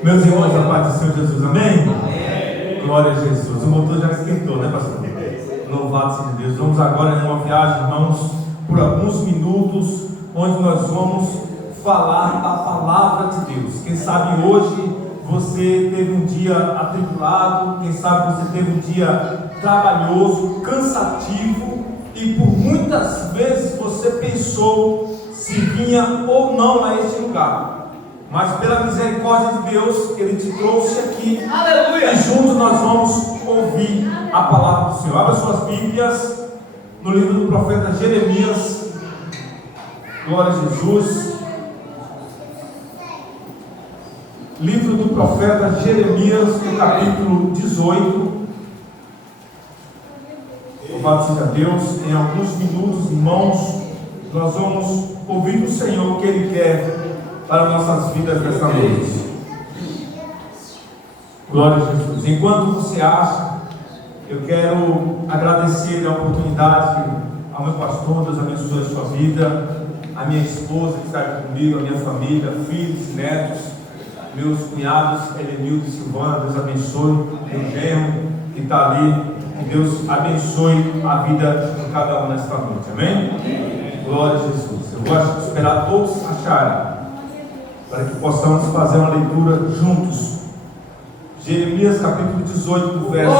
Meus irmãos, a paz do Senhor Jesus, amém? Glória a Jesus. O motor já esquentou, né, pastor? Louvado seja Deus. Vamos agora em uma viagem, irmãos, por alguns minutos, onde nós vamos falar da palavra de Deus. Quem sabe hoje você teve um dia atribulado, quem sabe você teve um dia trabalhoso, cansativo, e por muitas vezes você pensou se vinha ou não a este lugar. Mas pela misericórdia de Deus, Ele te trouxe aqui. Aleluia! E juntos nós vamos ouvir a palavra do Senhor. Abra suas Bíblias no livro do profeta Jeremias. Glória a Jesus. Livro do profeta Jeremias, no capítulo 18. Louvado seja Deus. Em alguns minutos, irmãos, nós vamos ouvir do Senhor o que Ele quer para nossas vidas nesta noite. Glória a Jesus. Enquanto você acha, eu quero agradecer a oportunidade ao meu pastor. Deus abençoe a sua vida, a minha esposa que está aqui comigo, a minha família, filhos, netos, meus cunhados Helenildo e Silvana. Deus abençoe meu genro que está ali. Que Deus abençoe a vida de cada um nesta noite. Amém? Glória a Jesus. Eu vou esperar todos acharem, para que possamos fazer uma leitura juntos. Jeremias capítulo 18, do verso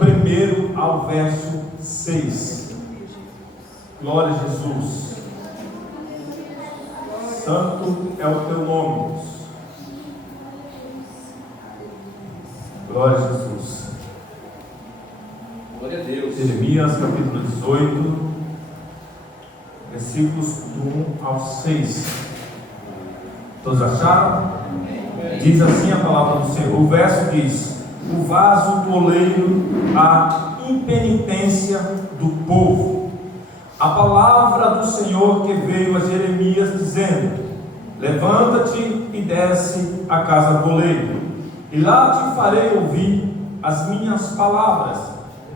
1 ao verso 6. Glória a Jesus. Santo é o teu nome, Deus. Glória a Jesus. Glória a Deus. Jeremias capítulo 18, versículos do 1 ao 6. Todos acharam? Diz assim a palavra do Senhor. O verso diz: o vaso do oleiro, a impenitência do povo. A palavra do Senhor que veio a Jeremias dizendo: levanta-te e desce à casa do oleiro, e lá te farei ouvir as minhas palavras.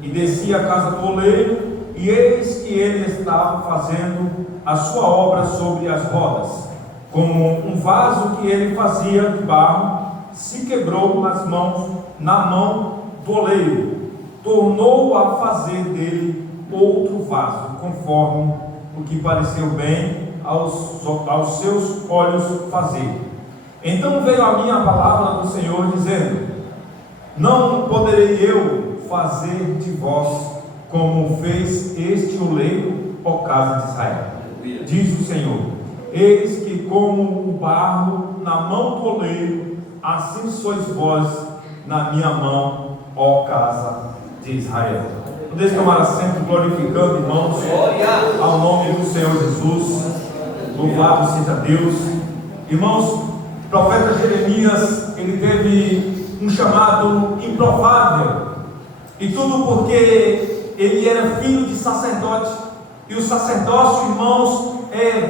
E desci à casa do oleiro, e eis que ele estava fazendo a sua obra sobre as rodas. Como um vaso que ele fazia de barro, se quebrou na mão do oleiro. Tornou a fazer dele outro vaso, conforme o que pareceu bem aos seus olhos fazer. Então veio a minha palavra do Senhor, dizendo: não poderei eu fazer de vós como fez este oleiro, ó casa de Israel, diz o Senhor. Eis que como o barro na mão do oleiro, assim sois vós na minha mão, ó casa de Israel. Podeis tomar assento, glorificando, irmãos, ao nome do Senhor Jesus. Louvado seja Deus. Irmãos, o profeta Jeremias, ele teve um chamado improvável, e tudo porque ele era filho de sacerdote. E o sacerdócio, irmãos,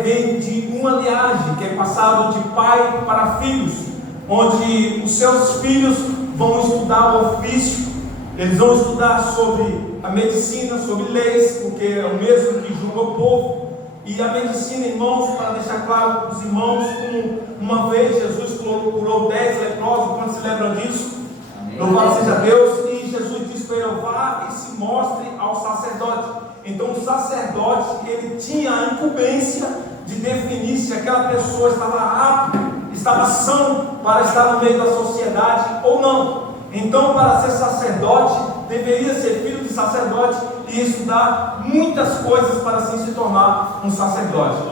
vem de uma linhagem que é passado de pai para filhos, onde os seus filhos vão estudar o ofício, eles vão estudar sobre a medicina, sobre leis, porque é o mesmo que julga o povo. E a medicina, irmãos, para deixar claro para os irmãos, como uma vez Jesus curou 10 leprosos, quando se lembram disso? Louvado seja Deus. E Jesus disse para ele: vá e se mostre ao sacerdote. Então o sacerdote, ele tinha a incumbência de definir se aquela pessoa estava apta, estava sã para estar no meio da sociedade ou não. Então, para ser sacerdote, deveria ser filho de sacerdote e estudar muitas coisas para assim se tornar um sacerdote.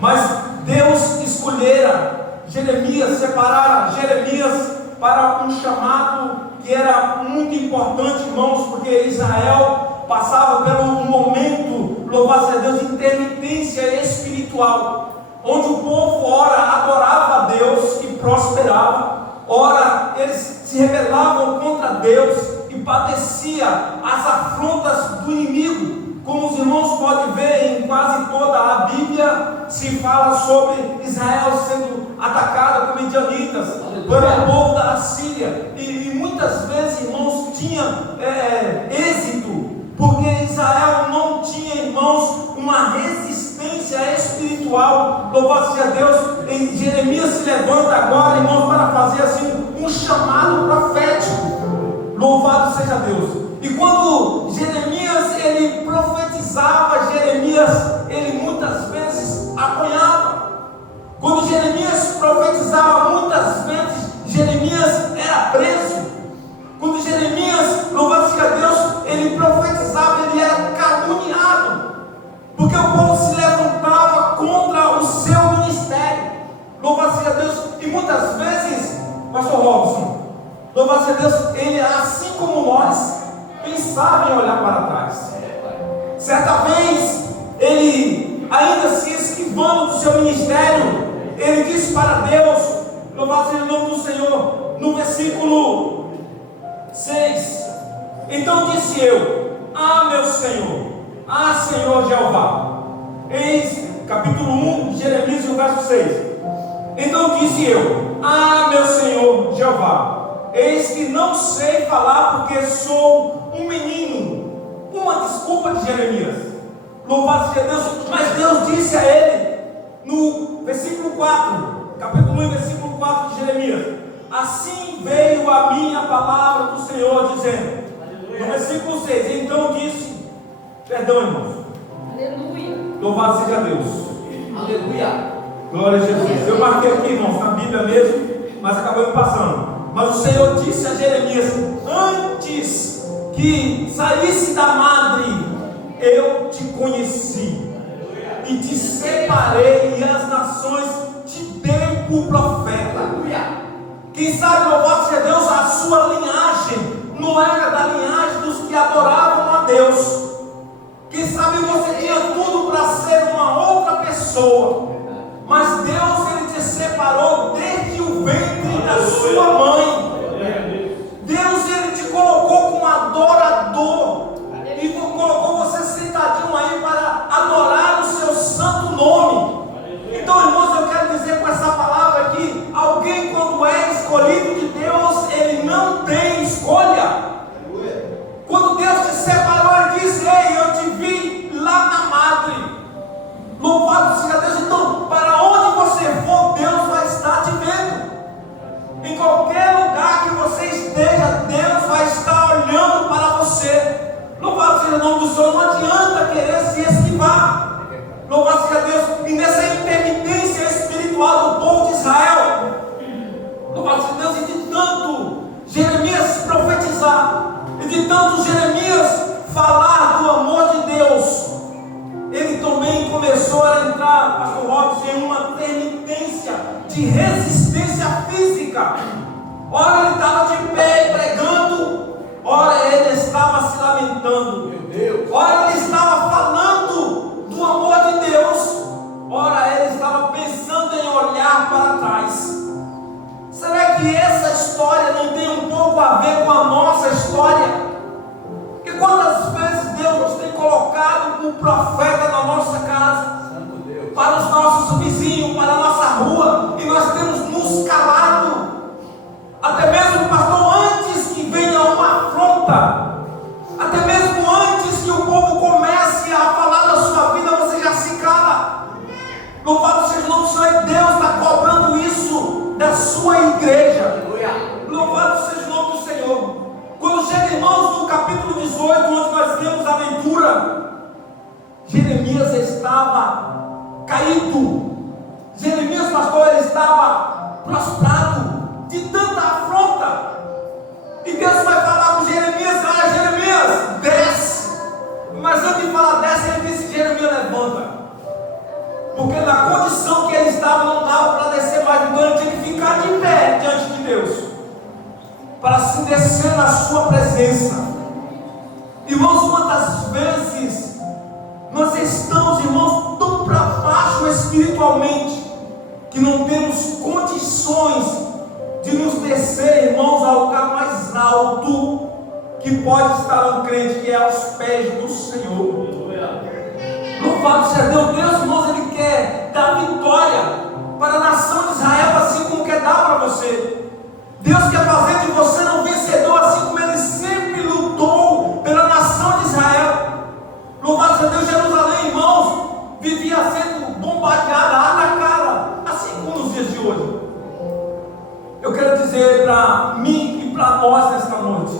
Mas Deus escolhera Jeremias, separara Jeremias para um chamado que era muito importante, irmãos, porque Israel passava por um momento, louvado seja Deus, de intermitência espiritual, onde o povo ora adorava a Deus e prosperava, ora eles se rebelavam contra Deus e padecia as afrontas do inimigo. Como os irmãos podem ver, em quase toda a Bíblia se fala sobre Israel sendo atacada por midianitas, pelo povo da Assíria, e muitas vezes, irmãos, tinha êxito, porque Israel não tinha, irmãos, uma resistência espiritual. Louvado seja Deus. E Jeremias se levanta agora, irmãos, para fazer assim um Louvado seja Deus, ele, assim como nós, pensava em olhar para trás. Certa vez, ele, ainda se esquivando do seu ministério, ele disse para Deus, louvado seja o nome do Senhor, no versículo 6: então disse eu, meu Senhor, Senhor Jeová. Eis, capítulo 1 de Jeremias, o verso 6. Então disse eu, meu Senhor Jeová, eis que não sei falar porque sou um menino. Uma desculpa de Jeremias. Louvado seja Deus. Mas Deus disse a ele, no versículo 4, capítulo 1, versículo 4 de Jeremias: assim veio a minha palavra do Senhor, dizendo, no versículo 6, então disse, perdão, irmãos. Aleluia. Louvado seja Deus. Aleluia. Glória a Jesus. Eu marquei aqui, irmãos, na Bíblia mesmo, mas acabou me passando. Mas o Senhor disse a Jeremias, antes que saísse da madre, eu te conheci e te separei, e as nações te dei por profeta. Quem sabe, louvado seja Deus, a sua linhagem não era da linhagem dos que adoravam a Deus. Quem sabe você tinha tudo para ser uma outra pessoa, mas Deus, ele te separou desde o ventre da sua mãe. Deus, ele te colocou como adorador e colocou você sentadinho aí para adorar o seu santo nome. Então, irmãos, eu quero dizer com essa palavra que alguém, quando é escolhido de Deus, ele não tem escolha. Quando Deus te separou, ele disse, ei, eu te vi lá na madre. Louvado seja Deus. Então, para onde você for, Deus vai estar te vendo. Em qualquer lugar que você esteja, Deus vai estar olhando para você. Louvado seja o nome do Senhor. Não adianta querer se esquivar. Louvado seja Deus. E nessa intermitência espiritual do povo de Israel, louvado seja Deus, e de tanto Jeremias profetizar, e de tanto Jeremias falar do amor de Deus, ele também começou a entrar, pastor Robson, em uma intermitência de resistência física. Ora ele estava de pé pregando, ora ele estava se lamentando, ora ele estava falando do amor de Deus, ora ele estava pensando em olhar para trás. Será que essa história não tem um pouco a ver com a nossa história? E quantas vezes Deus nos tem colocado como profeta na nossa casa, para os nossos vizinhos, para a nossa rua, e nós temos nos calado, até mesmo, pastor, antes que venha uma afronta, até mesmo antes que o povo comece a falar da sua vida, você já se cala. Louvado seja o nome do Senhor. Deus está cobrando isso da sua igreja. Louvado seja o nome do Senhor. Quando chega, irmãos, no capítulo 18, onde nós temos a leitura, Jeremias estava caído. Jeremias, pastor, ele estava prostrado de tanta afronta. E Deus vai falar com Jeremias, Jeremias, desce. Mas antes de falar desce, ele disse, Jeremias, levanta. Porque na condição que ele estava, não dava para descer mais, então ele tinha que ficar de pé diante de Deus, para se descer na sua presença. Irmãos, quantas vezes nós estamos, irmãos, tão para baixo espiritualmente, que não temos condições de nos descer, irmãos, ao lugar mais alto que pode estar um crente, que é aos pés do Senhor. Louvado seja Deus. Deus, irmãos, ele quer dar vitória para a nação de Israel, assim como quer dar para você. Deus quer fazer de você um vencedor, assim como ele sempre lutou pela nação de Israel. Louvado seja Deus. Jerusalém, irmãos, vivia sendo bombardeada, atacada, assim como nos dias de hoje. Eu quero dizer para mim e para nós nesta noite,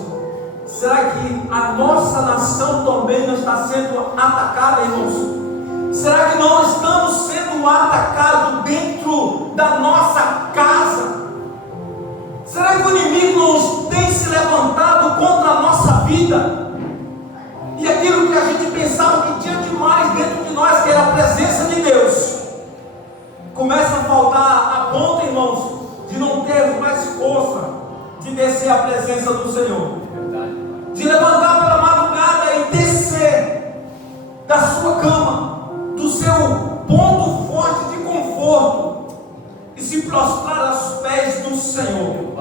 será que a nossa nação também não está sendo atacada, irmãos? Será que não estamos sendo atacados dentro da nossa casa? Será que o inimigo não tem se levantado contra a nossa vida? E aquilo que a gente pensava que tinha demais dentro de nós, que era a presença de Deus, começa a faltar a ponta, irmãos, de não termos mais força, de descer à presença do Senhor, de levantar pela madrugada e descer da sua cama, do seu ponto forte de conforto, e se prostrar aos pés do Senhor.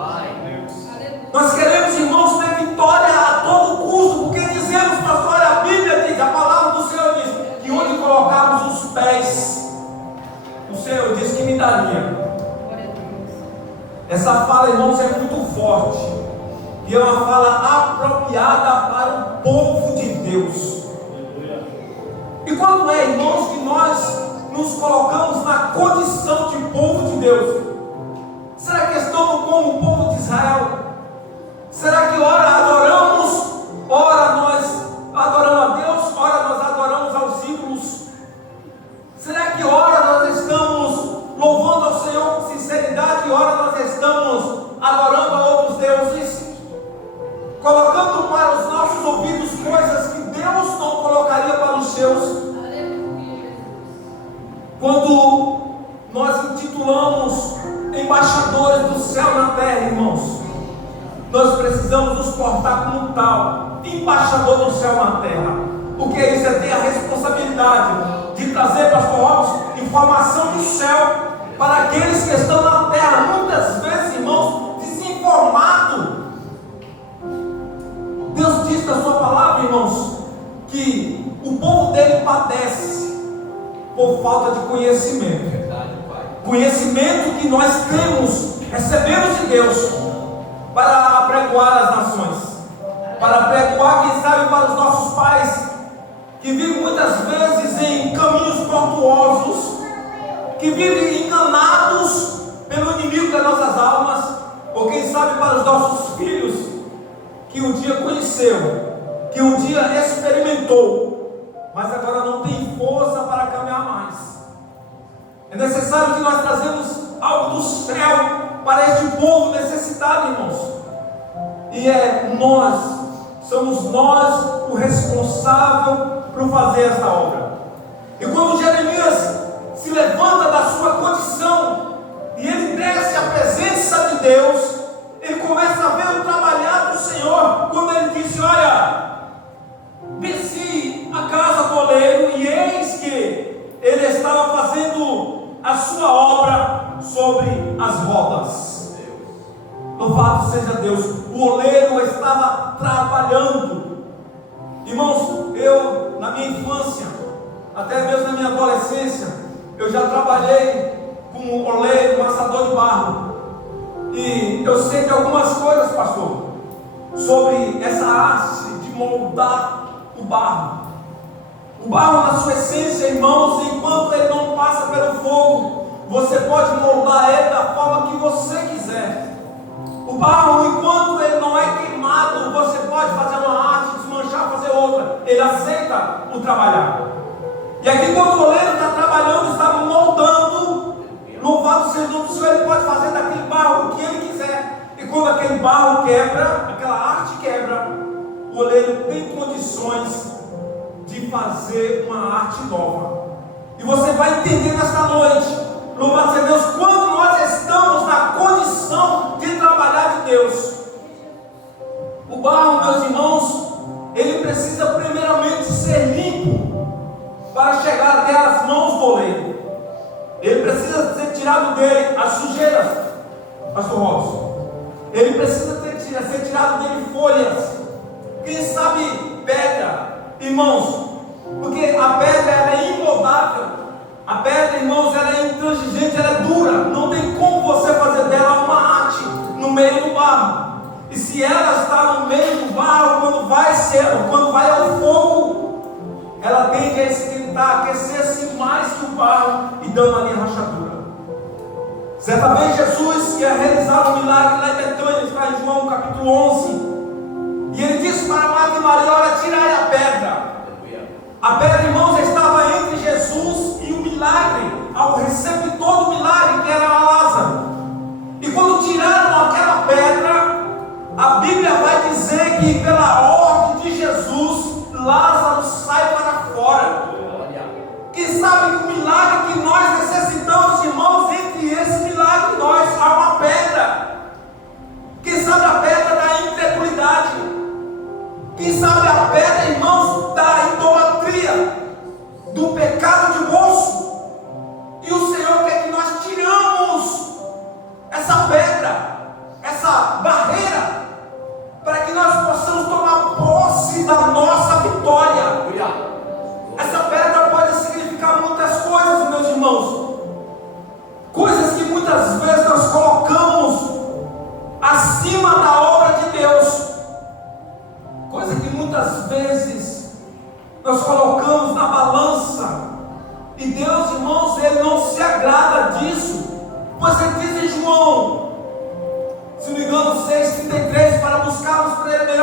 Nós queremos, irmãos, ter vitória a todo custo, porque dizemos, pastor, a Bíblia diz, a palavra do Senhor diz, que onde colocarmos os pés, o Senhor diz que me daria. Essa fala, irmãos, é muito forte, e é uma fala apropriada para o povo de Deus. E quando é, irmãos, que nós nos colocamos na condição de povo de Deus? Será que estamos como o povo de Israel? Será que ora adoramos, ora nós adoramos a Deus, ora nós adoramos aos ídolos? Será que ora nós estamos louvando ao Senhor com sinceridade e ora nós estamos adorando a outros deuses? Colocando para os nossos ouvidos coisas que Deus não colocaria para os seus. Quando nós intitulamos embaixadores do céu na terra, irmãos, nós precisamos nos portar como tal, embaixador do céu na terra. Porque isso é ter a responsabilidade de trazer, pastor Robson, informação do céu para aqueles que estão na terra, muitas vezes, irmãos, desinformados. Deus diz na sua palavra, irmãos, que o povo dele padece por falta de conhecimento. Conhecimento que nós cremos, recebemos de Deus para apregoar as nações, para apregoar, quem sabe, para os nossos pais, que vivem muitas vezes em caminhos tortuosos, que vivem enganados pelo inimigo das nossas almas, ou quem sabe para os nossos filhos, que um dia conheceu, que um dia experimentou, mas agora não tem força para caminhar mais. É necessário que nós trazemos algo do céu para este povo necessitado, irmãos. E somos nós o responsável por fazer esta obra. E quando Jeremias se levanta da sua condição e ele desce à presença de Deus, ele começa a ver o trabalhar do Senhor. Quando ele disse: olha, desci a casa do oleiro, e eis que ele estava fazendo a sua obra sobre as rodas. Louvado seja Deus. O oleiro estava trabalhando. Irmãos, eu na minha infância, até mesmo na minha adolescência, eu já trabalhei como oleiro, amassador de barro. E eu sei de algumas coisas, pastor, sobre essa arte de moldar o barro. O barro, na sua essência, irmãos, enquanto ele não passa pelo fogo, você pode moldar ele da forma que você quiser. O barro, enquanto ele não é queimado, você pode fazer uma arte, desmanchar, fazer outra. Ele aceita o trabalhar. E aqui, quando o oleiro está trabalhando, está moldando, louvado seja o nome do Senhor, ele pode fazer daquele barro o que ele quiser. E quando aquele barro quebra, aquela arte quebra, o oleiro tem condições de fazer uma arte nova. E você vai entender nesta noite, louvado seja Deus, quando nós estamos na condição de trabalhar de Deus. O barro, meus irmãos, ele precisa primeiramente ser limpo para chegar até as mãos do oleiro. Ele precisa ser tirado dele as sujeiras, pastor Robson. Ele precisa ser tirado dele folhas, quem sabe pedra. Irmãos, porque a pedra ela é imoldável. A pedra, irmãos, ela é intransigente, ela é dura. Não tem como você fazer dela uma arte no meio do barro. E se ela está no meio do barro, quando vai ao fogo, ela tende a esquentar, aquecer-se mais que o barro e dando ali a rachadura. Certa vez Jesus ia realizar um milagre lá em Betânia, está em João capítulo 11. E ele disse para Marta e Maria: olha, tirai a pedra. A pedra, irmãos, estava entre Jesus e o milagre, ao receptor do milagre, que era Lázaro. E quando tiraram aquela pedra, a Bíblia vai dizer que pela ordem de Jesus, Lázaro sai para fora. Quem sabe que o milagre que nós necessitamos, irmãos, entre esse milagre nós há uma pedra. Quem sabe a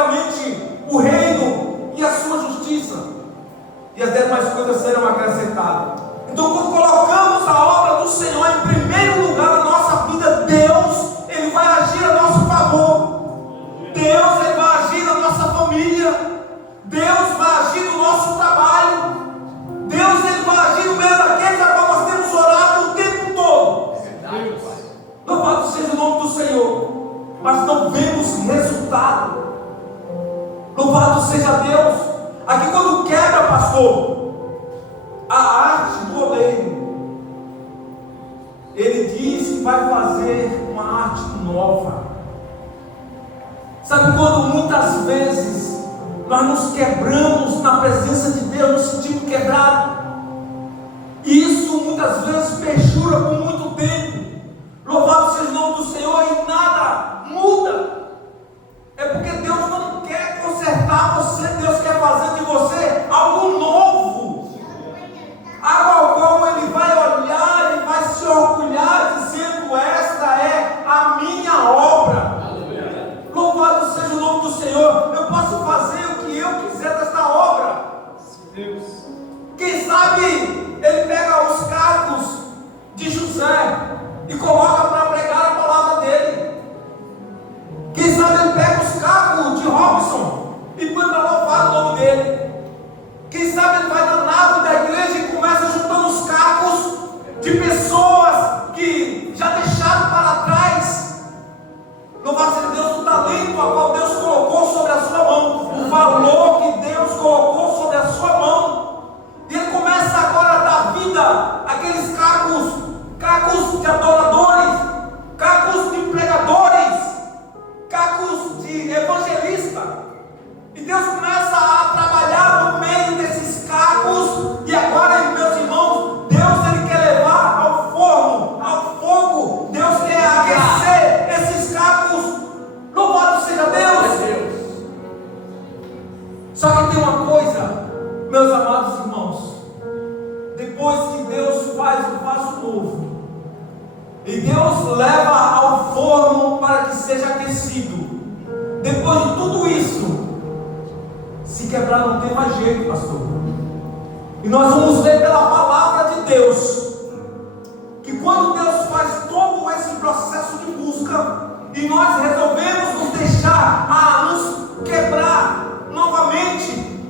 primeiramente o reino e a sua justiça, e as demais coisas serão acrescentadas. Então, quando colocamos a obra do Senhor em primeiro lugar na nossa vida, Deus, Ele vai agir a nosso favor. Deus, Ele vai agir na nossa família. Deus vai agir no nosso trabalho. Deus, Ele vai agir no meio daqueles a qual nós temos orado o tempo todo. Louvado seja o nome do Senhor. Mas não vemos resultado. Louvado seja Deus. Aqui quando quebra, pastor, a arte do oleiro, ele diz que vai fazer uma arte nova. Sabe quando muitas vezes nós nos quebramos na presença de Deus, nos sentimos quebrados, e isso muitas vezes perdura por muito tempo. Louvado seja o nome do Senhor, e nada muda. É porque Deus não quer consertar você, Deus quer fazer de você algo novo, algo ao qual Ele vai olhar e vai se orgulhar, dizendo: esta é a minha obra. Louvado seja o nome do Senhor. Eu posso fazer o que eu quiser desta obra. Quem sabe Ele pega os cargos de José e coloca para pregar a palavra dele. Quem sabe Ele pega os cargos de Robson e põe para louvar o nome dele. Quem sabe Ele vai na nave da igreja e começa juntando os cargos de pessoas que já deixaram para trás. Louvado seja Deus, o talento a qual Deus colocou sobre a sua mão, o valor que Deus colocou sobre a sua mão. E Ele começa agora a dar vida àqueles cargos de adoradores, cargos de pregadores, cargos de evangelista. E Deus começa a trabalhar no meio desses cargos. E agora, meus irmãos, Deus Ele quer levar ao forno, ao fogo. Deus quer aquecer esses cargos. Louvado seja Deus. Só que tem uma coisa, meus amados irmãos. Depois que Deus faz um vaso novo, e Deus leva ao forno para que seja aquecido, depois de tudo isso, se quebrar não tem mais jeito, pastor. E nós vamos ver pela palavra de Deus, que quando Deus faz todo esse processo de busca, e nós resolvemos nos deixar nos quebrar novamente,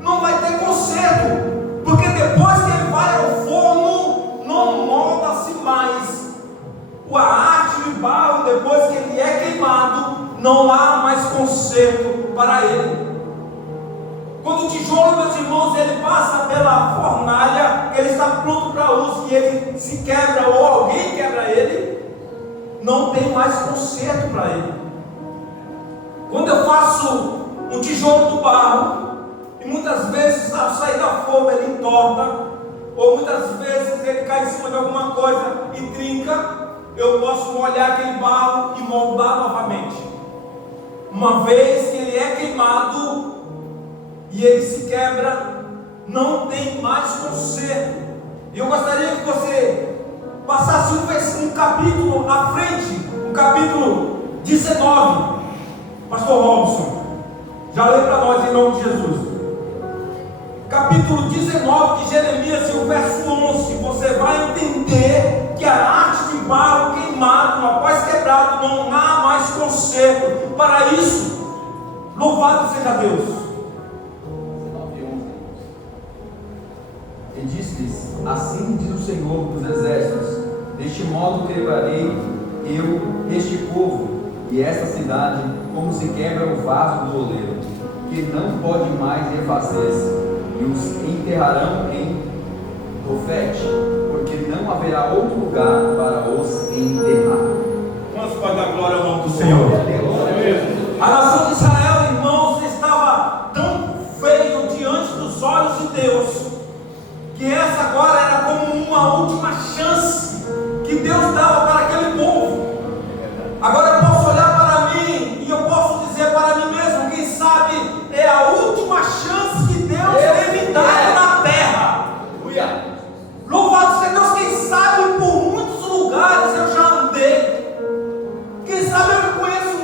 não vai ter conserto. Porque depois que Ele vai ao forno, não molda-se mais. A arte de barro, depois que ele é queimado, não há mais conserto para ele. Quando o tijolo, meus irmãos, ele passa pela fornalha, ele está pronto para uso, e ele se quebra, ou alguém quebra ele, não tem mais conserto para ele. Quando eu faço um tijolo do barro, e muitas vezes ao sair da forma ele entorta, ou muitas vezes ele cai em cima de alguma coisa e trinca, eu posso molhar aquele barro e moldar novamente. Uma vez que ele é queimado e ele se quebra, não tem mais conserto. E eu gostaria que você passasse um capítulo à frente, o capítulo 19. Pastor Robson, já lê para nós em nome de Jesus. Capítulo 19 de Jeremias, e o verso 11, você vai entender que a arte de barro queimado, após quebrado, não há mais conserto para isso. Louvado seja Deus. E disse-lhes: assim diz o Senhor dos exércitos, deste modo quebrarei eu este povo e esta cidade, como se quebra o vaso do oleiro, que não pode mais refazer-se. E os enterrarão em Tofete, porque não haverá outro lugar para os enterrar. Quantos podem dar glória ao nome do Senhor? A nação de Israel, irmãos, estava tão feio diante dos olhos de Deus, que essa agora era como uma última chance que Deus dava para aquele povo. Agora eu posso olhar para mim e eu posso dizer para mim mesmo, quem sabe é a última chance que Deus tem me dado na terra. Louvado seja Deus, quem sabe por muitos lugares eu já andei. Quem sabe eu conheço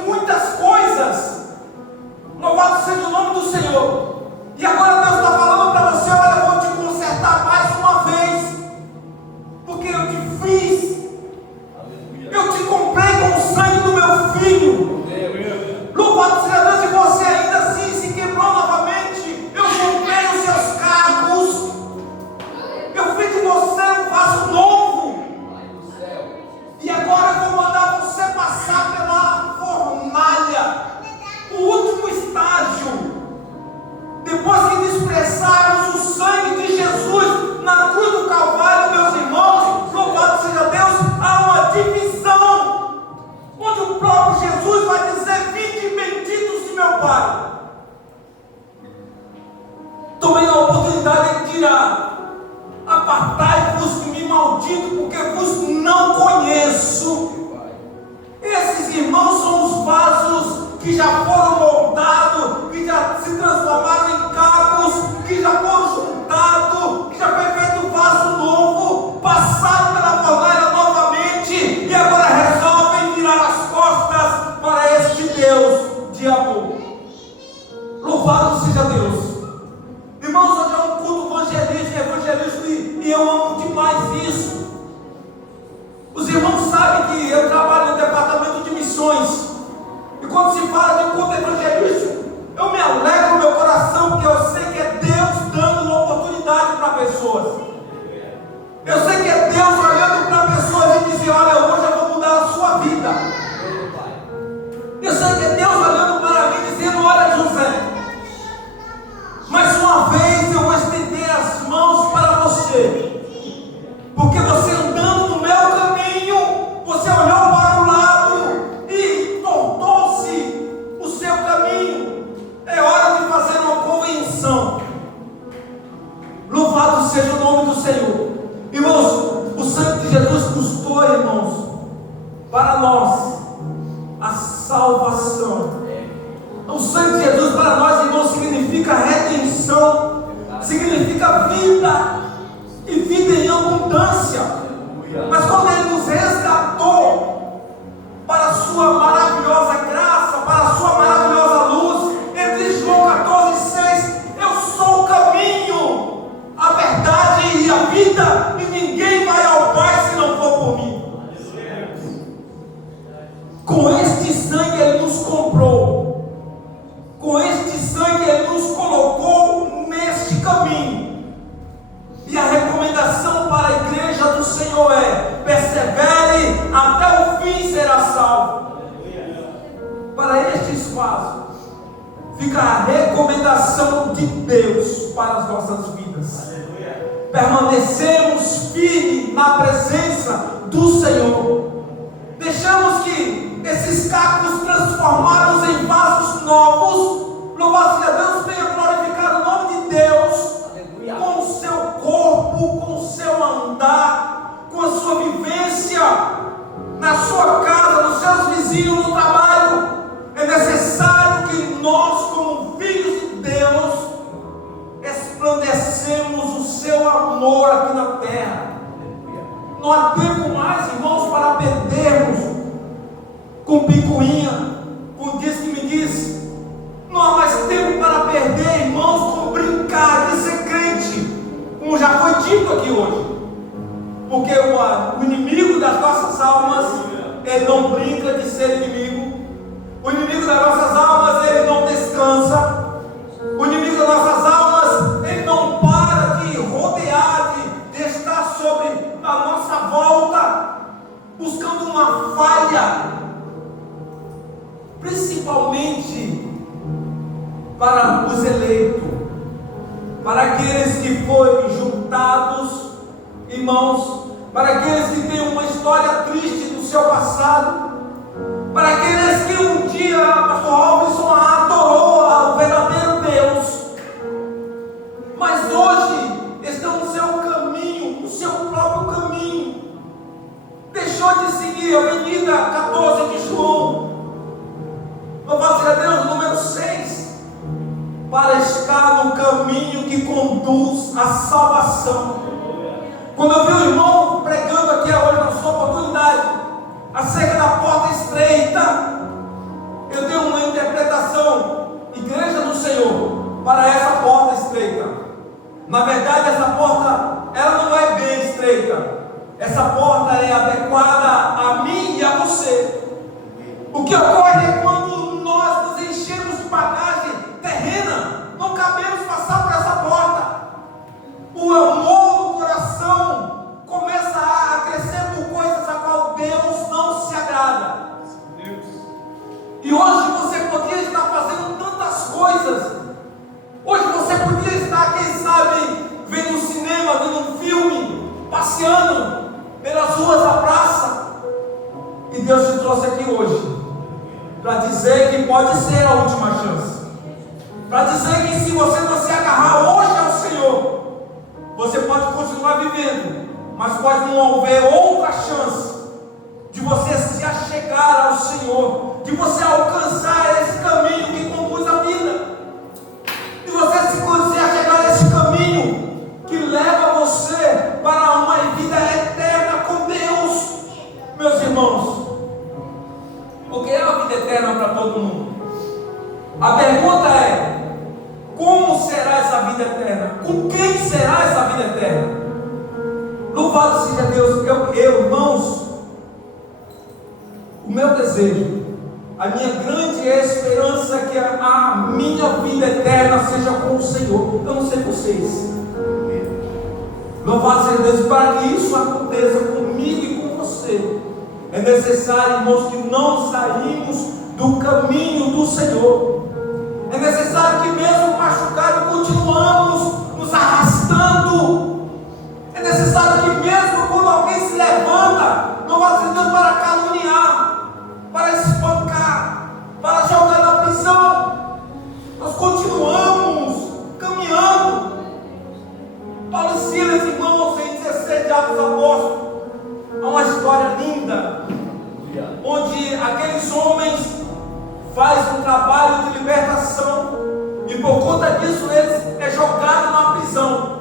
esses irmãos são os vasos que já foram moldados, que já se transformaram em cacos, que já foram juntados, que já foi feito vaso novo, passaram pela fornalha novamente e agora resolvem virar as costas para este Deus de amor. Louvado seja Deus. Irmãos, hoje é um culto evangelístico e eu amo demais isso. Os irmãos sabem que eu trabalho no departamento de missões. E quando se fala de culto evangelístico, eu me alegro no meu coração, porque eu sei que é Deus dando uma oportunidade para pessoas. Eu sei que é Deus olhando para pessoas e dizendo: olha, hoje eu vou mudar a sua vida. Eu sei que é Deus olhando para mim e dizendo: olha, José, mais uma vez eu vou estender as mãos para você, porque você andando no meu caminho, você olhou para o lado e tornou-se o seu caminho. É hora de fazer uma convenção. Louvado seja o nome do Senhor. Irmãos, o sangue de Jesus custou, irmãos, para nós a salvação. O sangue de Jesus para nós, irmãos, significa redenção, significa vida e vida em abundância. Mas quando Ele nos resgatou para a sua maravilhosa graça, para a sua maravilhosa luz, Ele diz, João 14,6: eu sou o caminho, a verdade e a vida, e ninguém vai ao Pai se não for por mim. Com este sangue Ele nos comprou. Com este sangue Ele nos colocou neste caminho. E a recomendação para a igreja do Senhor é: persevere até o fim, será salvo. Para estes vasos fica a recomendação de Deus para as nossas vidas. Permanecemos firmes na presença do Senhor. Deixamos que esses cacos transformados em vasos novos, louvado seja Deus, venham glorificar o nome de Deus. Aleluia. Com o seu corpo, com o seu andar, com a sua vivência, na sua casa, nos seus vizinhos, no trabalho. É necessário que nós, como filhos de Deus, resplandecemos o seu amor aqui na terra. Não há tempo mais, irmãos, para perdermos com picuinha, com diz que me diz. Não há mais tempo para perder, irmãos, com brincar de ser crente, como já foi dito aqui hoje. Porque o inimigo das nossas almas, ele não brinca de ser inimigo. O inimigo das nossas almas, ele não descansa. O inimigo das nossas almas, ele não para de rodear, de estar sobre a nossa volta, buscando uma falha, principalmente para os eleitos, para aqueles que foram juntados, irmãos, para aqueles que têm uma história triste do seu passado, para aqueles que um dia pastor Robinson adorou ao verdadeiro Deus, mas hoje estão no seu caminho, no seu próprio caminho, deixou de seguir a avenida 14 de João, louvado seja Deus, número 6, para estar no caminho que conduz à salvação. Quando eu vi o irmão pregando aqui hoje na sua oportunidade acerca da porta estreita, eu tenho uma interpretação, igreja do Senhor, para essa porta estreita. Na verdade, essa porta, ela não é bem estreita. Essa porta é adequada a mim e a você. O que ocorre é quando nós nos enchemos de bagagem terrena, não cabemos passar por essa porta. O amor do coração começa a crescer por coisas a qual Deus não se agrada. E hoje você podia estar fazendo tantas coisas. Hoje você podia estar, quem sabe, vendo um cinema, vendo um filme, passeando pelas ruas da praça. E Deus te trouxe aqui hoje para dizer que pode ser a última chance. Para dizer que se você não se agarrar hoje ao Senhor, você pode continuar vivendo, mas pode não haver outra chance de você se achegar ao Senhor, de você alcançar esse caminho que conduz à vida, de você se achegar a esse caminho que leva você para uma vida eterna com Deus, meus irmãos. Porque é uma vida eterna para todo mundo. A pergunta é: como será essa vida eterna? Com quem será essa vida eterna? Louvado seja Deus. Irmãos, o meu desejo, a minha grande esperança é que a minha vida eterna seja com o Senhor. Eu não sei vocês. Louvado seja Deus. Para que isso aconteça comigo e com você, é necessário, irmãos, que não saímos do caminho do Senhor. É necessário que mesmo machucado continuamos nos arrastando. É necessário que mesmo quando alguém se levanta, não vá ser Deus para caluniar, para espancar, para jogar na prisão, nós continuamos caminhando. Paulo e Silas, irmãos, em 16 de Atos Apóstolos, há uma história linda, onde aqueles homens fazem um trabalho de libertação, e por conta disso eles é jogado na prisão.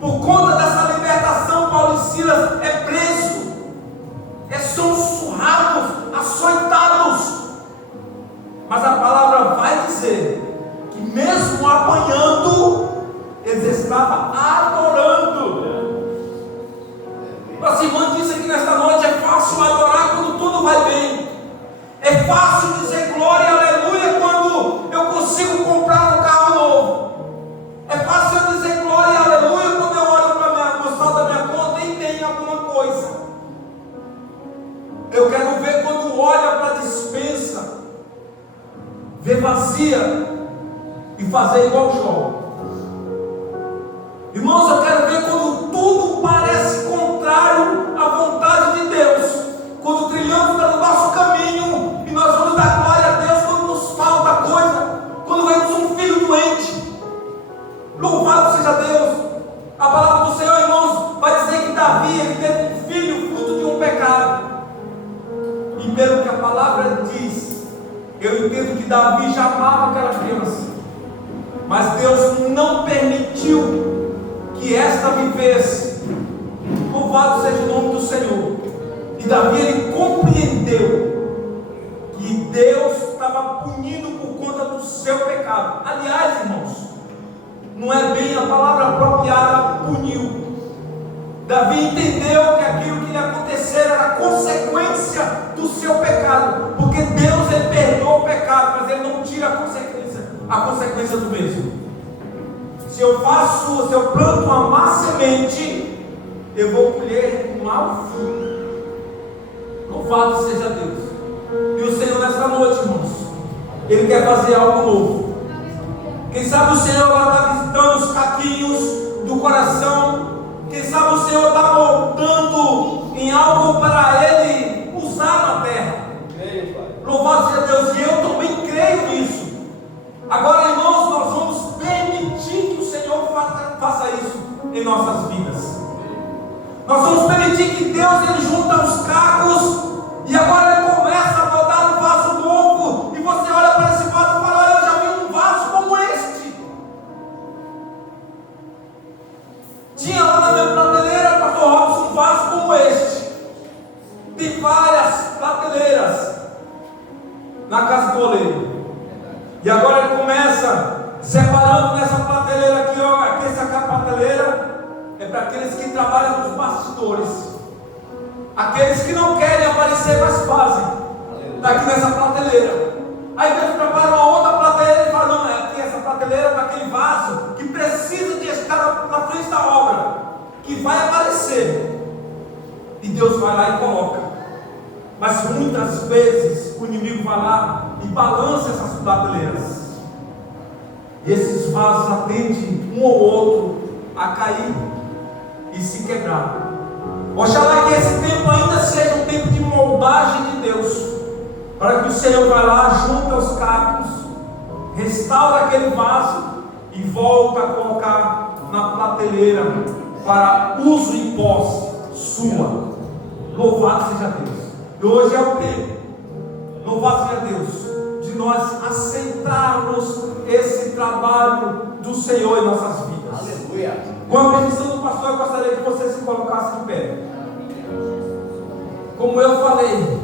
Por conta dessa libertação, Paulo e Silas é preso, são surrados, açoitados. Mas a palavra vai dizer que mesmo apanhando, eles estavam adorando. Nossa irmã disse aqui nesta noite: é fácil adorar quando tudo vai bem. É fácil dizer glória e aleluia quando eu consigo comprar um carro novo. É fácil eu dizer glória e aleluia quando eu olho para o saldo da minha conta e tem alguma coisa. Eu quero ver quando olha para a despensa, ver vazia e fazer igual Jó. Irmãos, eu quero ver quando tudo parece contrário à vontade de Deus, quando trilhamos pelo nosso caminho e nós vamos dar glória a Deus quando nos falta coisa, quando vemos um filho doente. Louvado seja Deus. A palavra do Senhor, irmãos, vai dizer que Davi, ele teve um filho fruto de um pecado, e pelo que a palavra diz, eu entendo que Davi já amava aquela criança, mas Deus não permitiu que esta vivesse. Louvado seja o nome do Senhor. E Davi, ele compreendeu que Deus estava punindo por conta do seu pecado. Aliás, irmãos, não é bem a palavra apropriada, puniu. Davi entendeu que aquilo que ia acontecer era consequência do seu pecado, porque Deus, ele perdoa o pecado, mas ele não tira a consequência do mesmo. Se eu planto uma má semente, eu vou colher um mau fruto. Louvado seja Deus. E o Senhor, nesta noite, irmãos, Ele quer fazer algo novo. Quem sabe o Senhor agora está visitando os caquinhos do coração. Quem sabe o Senhor está moldando em algo para Ele usar na terra. Louvado seja Deus. E eu também creio nisso. Agora, irmãos, nós vamos permitir que o Senhor faça isso em nossas vidas. Nós vamos permitir que Deus, ele junta os cacos e agora ele começa a botar um vaso novo, e você olha para esse vaso e fala: eu já vi um vaso como este. Tinha lá na minha prateleira, pastor Robson, um vaso como este. Tem várias prateleiras na casa do oleiro. E agora ele começa separando nessa prateleira aqui, ó. Aqui, essa prateleira é para aqueles que trabalham nos bastidores, aqueles que não querem aparecer, mas fazem. Está aqui nessa prateleira. Aí Deus prepara uma outra prateleira e fala: não, é aqui, essa prateleira para aquele vaso que precisa de estar na frente da obra, que vai aparecer. E Deus vai lá e coloca. Mas muitas vezes o inimigo vai lá e balança essas prateleiras, e esses vasos atendem um ou outro a cair e se quebrar. Oxalá que esse tempo ainda seja um tempo de moldagem de Deus, para que o Senhor vai lá, junta os cacos, restaura aquele vaso e volta a colocar na prateleira para uso e posse sua. Louvado seja Deus. E hoje é o tempo, louvado seja Deus, de nós aceitarmos esse trabalho do Senhor em nossas vidas. Aleluia. Com a bendição do pastor, eu gostaria que você se colocasse de pé. Como eu falei,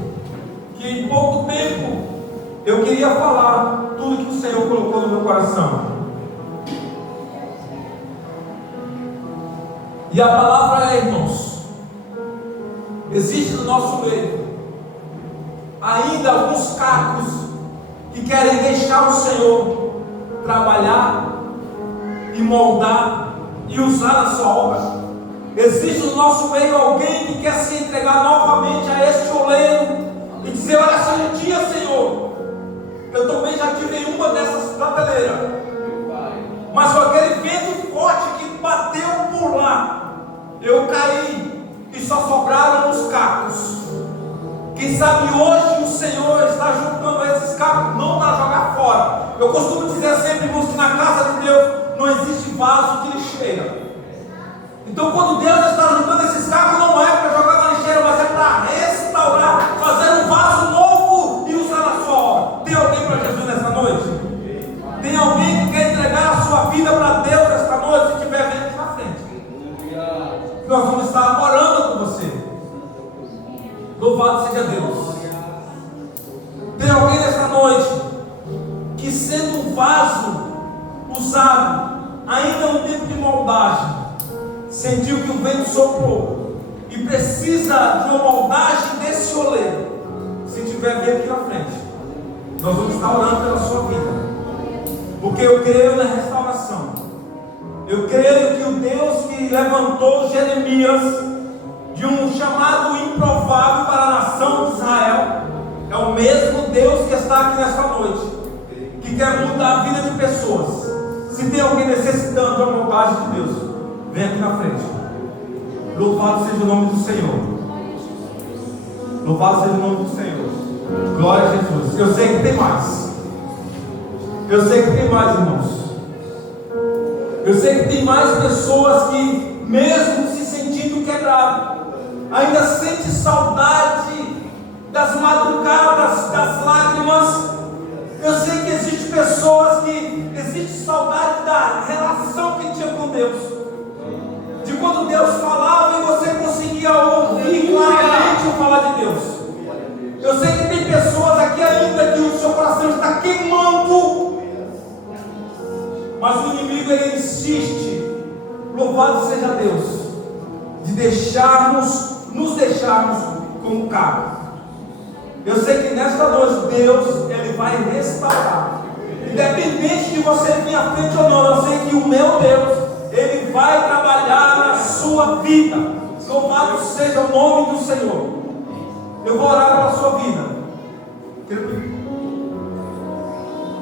que em pouco tempo eu queria falar tudo que o Senhor colocou no meu coração. E a palavra é, irmãos, existe no nosso meio ainda alguns cacos que querem deixar o Senhor trabalhar e moldar e usar na sua obra. Existe no nosso meio alguém que quer se entregar novamente a este oleiro e dizer: olha, se um dia, Senhor, eu também já tive uma dessas prateleiras, mas com aquele vento forte que bateu por lá, eu caí e só sobraram os cacos. Quem sabe hoje o Senhor está juntando esses cacos, não para jogar fora. Eu costumo dizer sempre, irmãos, que na casa de Deus não existe vaso de lixeira. Então, quando Deus está juntando esses cacos, não é para jogar na lixeira, mas é para restaurar, fazer um vaso novo e usar na sua obra. Tem alguém para Jesus nessa noite? Tem alguém que quer entregar a sua vida para Deus nesta noite? Se tiver, vem aqui na frente. Nós vamos estar orando por você. Louvado seja Deus. Tem alguém nessa noite que, sendo um vaso usado, ainda no tempo de moldagem, sentiu que o vento soprou e precisa de uma moldagem desse oleiro? Se tiver, vem aqui na frente. Nós vamos estar orando pela sua vida, porque eu creio na restauração. Eu creio que o Deus que levantou Jeremias de um chamado improvável para a nação de Israel é o mesmo Deus que está aqui nesta noite, que quer mudar a vida de pessoas. Se tem alguém necessitando da moldagem de Deus, vem aqui na frente. Louvado seja o nome do Senhor. Louvado seja o nome do Senhor. Glória a Jesus. Eu sei que tem mais. Eu sei que tem mais, irmãos. Eu sei que tem mais pessoas que, mesmo se sentindo quebrado, ainda sente saudade das madrugadas, das lágrimas. Eu sei que existe pessoas que existe saudade da relação que tinha com Deus, de quando Deus falava e você conseguia ouvir claramente o falar de Deus. Eu sei que tem pessoas aqui ainda que o seu coração está queimando, mas o inimigo ele insiste, louvado seja Deus, de nos deixarmos como cabo. Eu sei que nesta noite Deus ele vai restaurar, independente de você vir à frente ou não. Eu sei que o meu Deus ele vai trabalhar na sua vida. Louvado seja o nome do Senhor. Eu vou orar pela sua vida.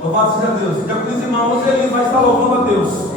Louvado seja Deus. E os irmãos ele vai estar louvando a Deus.